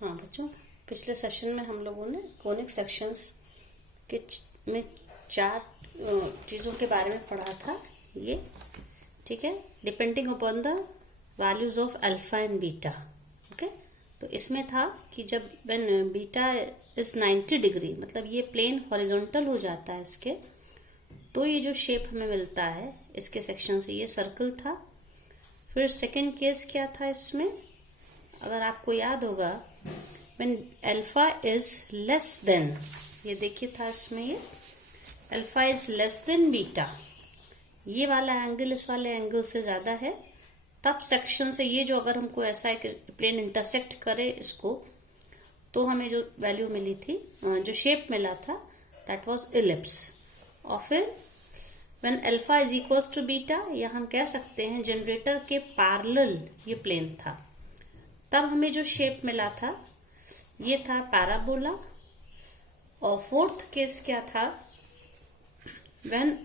हाँ बच्चों, पिछले सेशन में हम लोगों ने कोनिक सेक्शंस के में चार चीज़ों के बारे में पढ़ा था। ये ठीक है, depending upon the values of alpha and beta. Okay, तो इसमें था कि जब व्हेन बीटा इज 90 डिग्री, मतलब ये प्लेन हॉरिजॉन्टल हो जाता है इसके, तो ये जो शेप हमें मिलता है इसके सेक्शन से, ये सर्कल था। फिर सेकंड केस क्या था इसमें, अगर आपको याद होगा, when alpha is less than, ये देखिए था इसमें, ये alpha is less than beta, ये वाला एंगल इस वाले एंगल से ज्यादा है, तब सेक्शन से ये जो अगर हमको ऐसा एक प्लेन इंटरसेक्ट करे इसको, तो हमें जो वैल्यू मिली थी, जो शेप मिला था, दैट वाज इलिप्स। और फिर when alpha is equals to beta, या हम कह सकते हैं जनरेटर के पैरेलल ये प्लेन था, तब हमें जो शेप मिला था ये था पैराबोला। और फोर्थ केस क्या था, when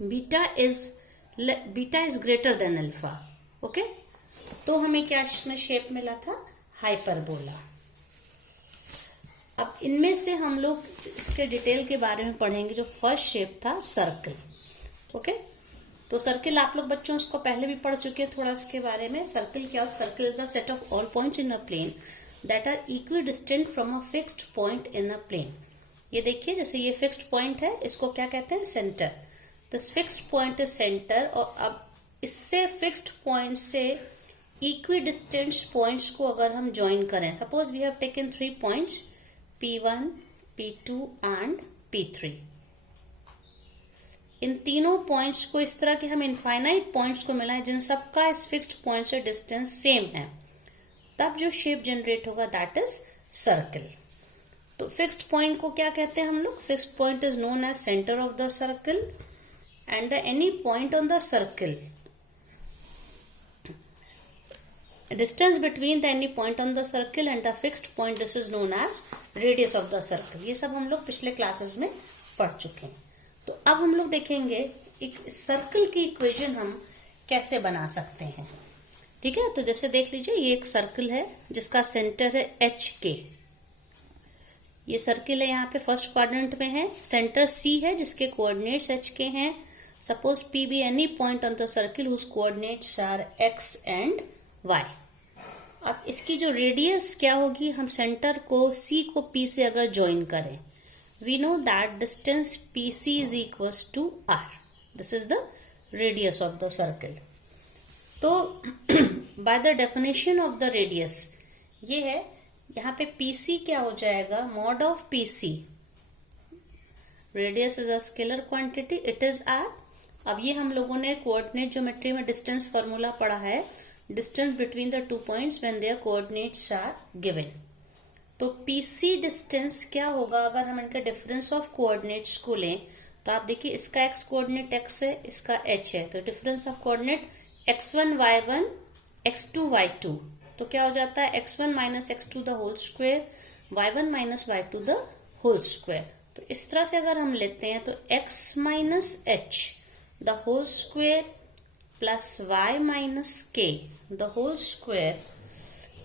beta is greater than alpha. Okay, तो हमें क्या इसमें शेप मिला था, हाइपरबोला। अब इनमें से हम लोग इसके डिटेल के बारे में पढ़ेंगे। जो फर्स्ट शेप था सर्कल। ओके, तो सर्कल आप लोग बच्चों उसको पहले भी पढ़ चुके हैं थोड़ा इसके बारे में। सर्कल क्या होता है, circle is the set of all points in a plane that are equidistant from a fixed point in a plane. ये देखिए, जैसे ये फिक्स्ड पॉइंट है, इसको क्या कहते हैं, centre. This fixed point is centre. और अब इससे फिक्स्ड पॉइंट से इक्विडिस्टेंट पॉइंट्स को अगर हम ज्वाइन करें, suppose we have taken 3 points P1, P2 and P3। इन तीनों पॉइंट्स को इस तरह के हम इनफाइनाइट पॉइंट्स को मिलाएं जिन सबका इस फिक्स्ड पॉइंट से डिस्टेंस सेम है, तब जो शेप जनरेट होगा दैट इज सर्कल। तो फिक्स्ड पॉइंट को क्या कहते हैं हम लोग, fixed point is known as centre of the circle and the any point on the circle, distance between the any point on the circle and the fixed point, this is known as radius of the circle। ये सब हम लोग पिछले classes में पढ़ चुके हैं। तो अब हम लोग देखेंगे एक सर्कल की इक्वेशन हम कैसे बना सकते हैं। ठीक है, तो जैसे देख लीजिए, ये एक सर्कल है जिसका सेंटर है HK। ये सर्कल है, यहाँ पे फर्स्ट क्वाड्रेंट में है। सेंटर C है जिसके कोऑर्डिनेट्स HK हैं। Suppose P be any point on the circle whose coordinates are X and Y। अब इसकी जो रेडियस क्या होगी, हम सेंटर को C को P से अगर ज्वाइन करें, we know that distance PC is equals to R। This is the radius of the circle. तो by the definition of the radius ये है, यहाँ पे PC क्या हो जाएगा, mod of PC, radius is a scalar quantity, it is R। अब ये हम लोगों ने कोऑर्डिनेट ज्योमेट्री में डिस्टेंस फॉर्मूला पढ़ा है, distance between the 2 points when their coordinates are given. तो PC डिस्टेंस क्या होगा, अगर हम इनका डिफरेंस ऑफ कोऑर्डिनेट्स को लें, तो आप देखिए, इसका x कोऑर्डिनेट x है, इसका h है, तो difference of coordinate x1 y1 x2 y2, तो क्या हो जाता है, x1 minus x2 the whole square, y1 minus y2 the whole square. तो इस तरह से अगर हम लेते हैं, तो x minus h the whole square plus y minus k the whole square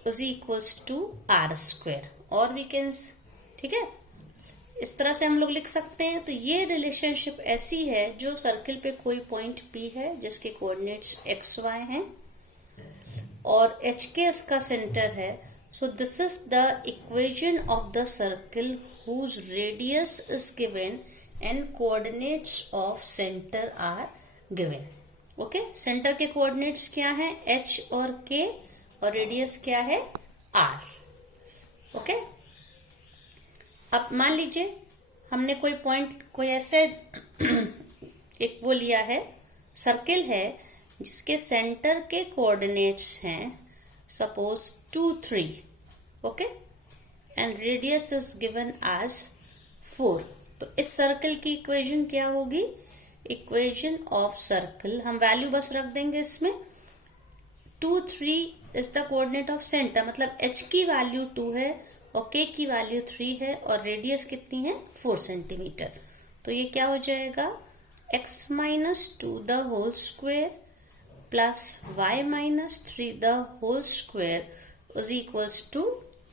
is equals to r square, और we can, ठीक है, इस तरह से हम लोग लिख सकते हैं। तो ये रिलेशनशिप ऐसी है, जो सर्कल पे कोई पॉइंट P है जिसके कोऑर्डिनेट्स x y हैं और HK इसका सेंटर है। So this is the equation of the circle whose radius is given and coordinates of center are given। Okay, centre के कोऑर्डिनेट्स क्या हैं, H और K, और रेडियस क्या है, R। ओके, अब मान लीजिए हमने कोई पॉइंट, कोई ऐसे एक वो लिया है, सर्कल है जिसके सेंटर के कोऑर्डिनेट्स हैं suppose 2 3, okay, and radius is given as 4। तो इस सर्कल की इक्वेशन क्या होगी, इक्वेशन ऑफ सर्कल, हम वैल्यू बस रख देंगे इसमें, 2 3 is the coordinate of centre, मतलब H की वैल्यू 2 है और K की वैल्यू 3 है और रेडियस कितनी है, 4 सेंटीमीटर। तो ये क्या हो जाएगा, x minus 2 the whole square plus y minus 3 the whole square is equals to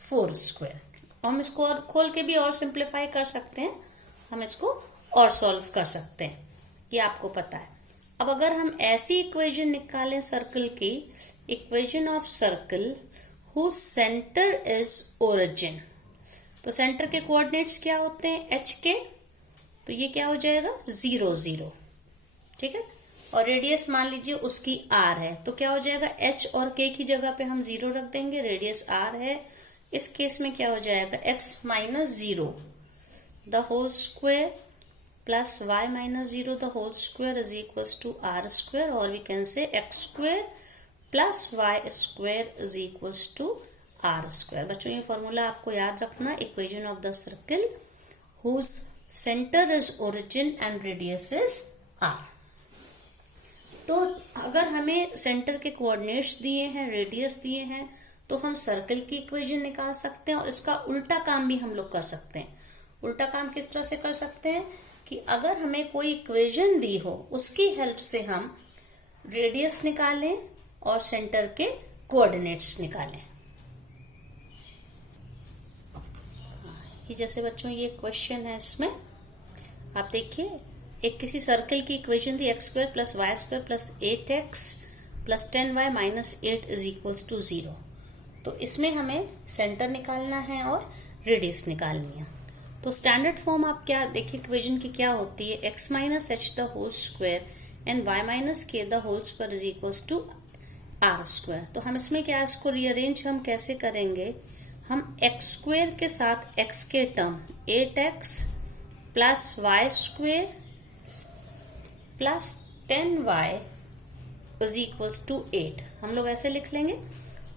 4 square. हम इसको और खोल के भी और सिंप्लीफाई कर सकते हैं, हम इसको और सॉल्व कर सकते हैं, ये आपको पता है। अब अगर हम ऐसी इक्वेशन निकालें सर्कल की, equation of circle whose centre is origin, तो सेंटर के कोऑर्डिनेट्स क्या होते हैं, एच के, तो ये क्या हो जाएगा 0 0, ठीक है। और रेडियस मान लीजिए उसकी आर है, तो क्या हो जाएगा एच और के की जगह पे हम 0 रख देंगे, रेडियस आर है। इस केस में क्या हो जाएगा x minus 0 the whole square plus y minus 0 the whole square is equal to R square, और we can say x square plus y square is equal to R square. बच्चों ये formula आपको याद रखना, equation of the circle whose centre is origin and radius is R. तो अगर हमें centre के कोऑर्डिनेट्स दिए हैं, रेडियस दिए हैं, तो हम सर्कल की इक्वेशन निकाल सकते हैं, और इसका उल्टा काम भी हम लोग कर सकते हैं। उल्टा काम किस तरह से कर सकते हैं कि अगर हमें कोई इक्वेशन दी हो, उसकी हेल्प से हम रेडियस निकालें और सेंटर के कोऑर्डिनेट्स निकालें। कि जैसे बच्चों ये क्वेश्चन है, इसमें आप देखिए एक किसी सर्कल की इक्वेशन थी x square plus y square plus 8x plus 10y minus 8 is equal to 0। तो इसमें हमें सेंटर निकालना है और रेडियस निकालनी है। तो स्टैंडर्ड फॉर्म आप क्या देखिए इक्वेशन की क्या होती है, x minus H the whole square and y minus के the whole square is equal to R square. तो हम इसमें क्या, इसको रीअरेंज हम कैसे करेंगे, हम x स्क्वायर के साथ x के term 8x plus y square plus 10y is equal to 8 हम लोग ऐसे लिख लेंगे।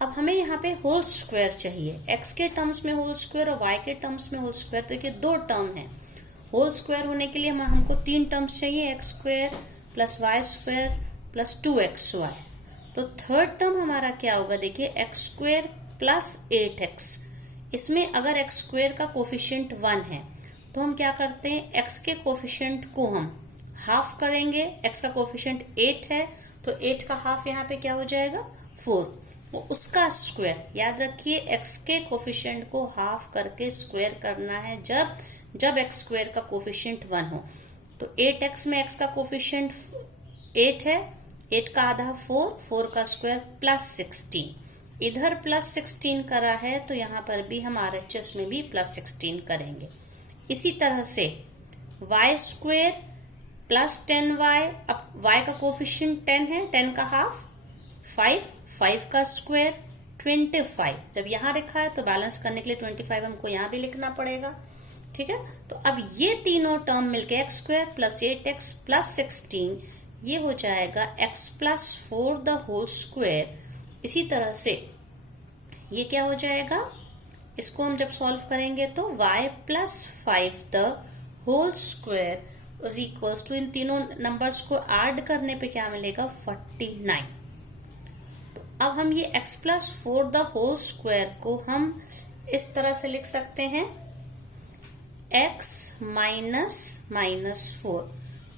अब हमें यहाँ पे होल स्क्वायर चाहिए, x के टर्म्स में होल स्क्वायर और y के टर्म्स में होल स्क्वायर। तो देखिए 2 टर्म है, होल स्क्वायर होने के लिए हमको 3 टर्म्स चाहिए, x square plus y square plus 2xy। तो थर्ड टर्म हमारा क्या होगा, देखिए x स्क्वायर प्लस 8x। इसमें अगर x स्क्वायर का कोफिशिएंट 1 है, तो हम क्या करते हैं, x के कोफिशिएंट को हम हाफ करेंगे। x का कोफिशिएंट 8 है, तो 8 का हाफ यहाँ पे क्या हो जाएगा 4, वो उसका स्क्वायर। याद रखिए x के कोफिशिएंट को हाफ करके स्क्वायर करना है जब x स्क्वायर का कोफिशिएंट 1 हो। तो 8x में x का कोफिशिएंट 8 है, 8 का आधा 4 का स्क्वायर प्लस 16। इधर प्लस 16 करा है, तो यहाँ पर भी हम RHS में भी प्लस 16 करेंगे। इसी तरह से y स्क्वायर प्लस 10y, अब y का कोफिशिएंट 10 है, 10 का हाफ 5 का स्क्वायर 25। जब यहाँ लिखा है तो बैलेंस करने के लिए 25 हमको यहाँ भी लिखना पड़ेगा, ठीक है। तो अब ये तीनों टर्म मिलके x square plus 8x plus 16 ये हो जाएगा x plus 4 the whole square. इसी तरह से ये क्या हो जाएगा, इसको हम जब सॉल्व करेंगे तो y plus 5 the whole square is equal to, इन तीनों नंबर्स को ऐड करने पे क्या मिलेगा 49। तो अब हम ये x plus 4 the whole square को हम इस तरह से लिख सकते हैं x माइनस 4।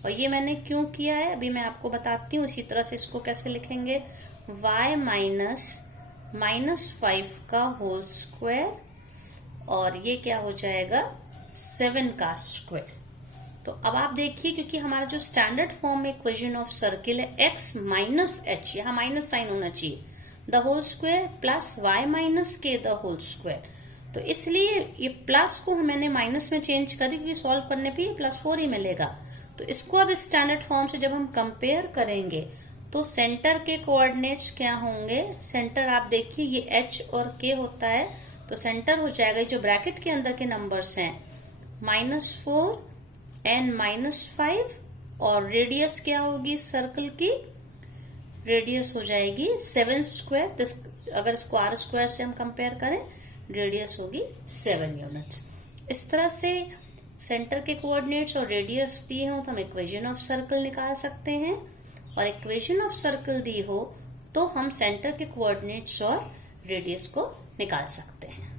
और ये मैंने क्यों किया है अभी मैं आपको बताती हूँ। इसी तरह से इसको कैसे लिखेंगे, y माइनस 5 का होल स्क्वायर, और ये क्या हो जाएगा 7 का स्क्वायर। तो अब आप देखिए, क्योंकि हमारा जो स्टैंडर्ड फॉर्म में इक्वेशन ऑफ सर्किल है x माइनस एच, यहाँ माइनस साइन होना चाहिए, the whole square plus y minus के द होल स्क्वायर। तो इसलिए ये प्लस को मैंने माइनस में चेंज कर दी, क्योंकि सॉल्व करने पे ये प्लस 4 ही मिलेगा। तो इसको अब स्टैंडर्ड फॉर्म से जब हम कंपेयर करेंगे तो सेंटर के कोऑर्डिनेट्स क्या होंगे, सेंटर आप देखिए ये h और k होता है, तो सेंटर हो जाएगा जो ब्रैकेट के अंदर के नंबर्स हैं -4 एंड -5, और रेडियस क्या होगी सर्कल की, रेडियस हो जाएगी 7 स्क्वायर। अगर इसको r स्क्वायर से हम कंपेयर करें, रेडियस होगी 7 यूनिट्स। इस तरह से सेंटर के कोऑर्डिनेट्स और रेडियस दिए हो तो हम इक्वेशन ऑफ सर्कल निकाल सकते हैं, और इक्वेशन ऑफ सर्कल दी हो तो हम सेंटर के कोऑर्डिनेट्स और रेडियस को निकाल सकते हैं।